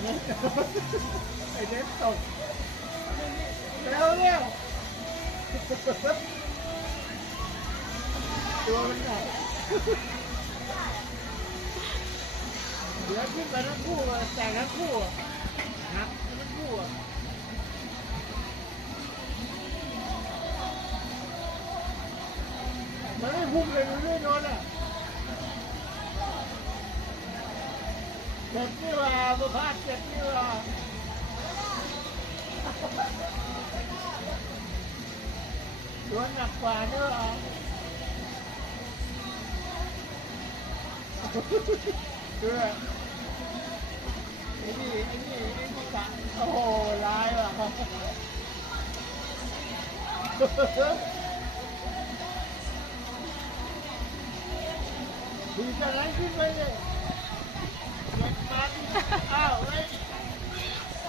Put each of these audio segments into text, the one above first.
ไอ้เน็ตตกเร็วเร็วตัวมันใหนักเดี๋ยวขึ้นไปทั้งคู่แต่ทั้งคู่อะทั้งคู่มันไม่พุ่งเลยมันไม่โดนอะ เจ็บนี่ว่าบุพาเจ็บนี่ว่าโดนหนักกว่าเนอะเพื่อไอ้นี่ไอ้นี่ไอ้นี่กะโอ้โหร้ายว่ะดีจะไล่ขึ้นไปเลยเก็บมัน อ้าว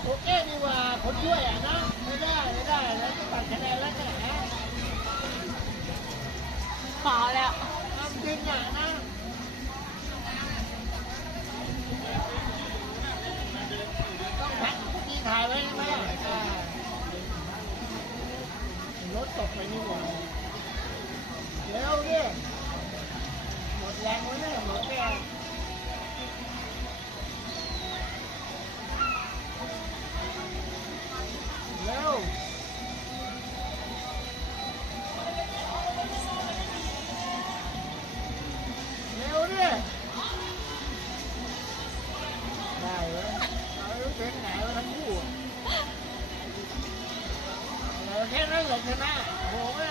โอเคดีกว่าคนช่วยอะนะไม่ได้ไม่ได้แล้วจะตัดคะแนนแล้วจะไหนพอแล้วทำจริงอะนะต้องถ่ายที่ถ่ายไว้ใช่ไหมรถตกไปนี่หว่าเร็วดิหมดแรงไว้เนี่ยหมดแรง จ๊งหายแล้ทั้งคู่แค่นั้นหลบชนะโอ้ย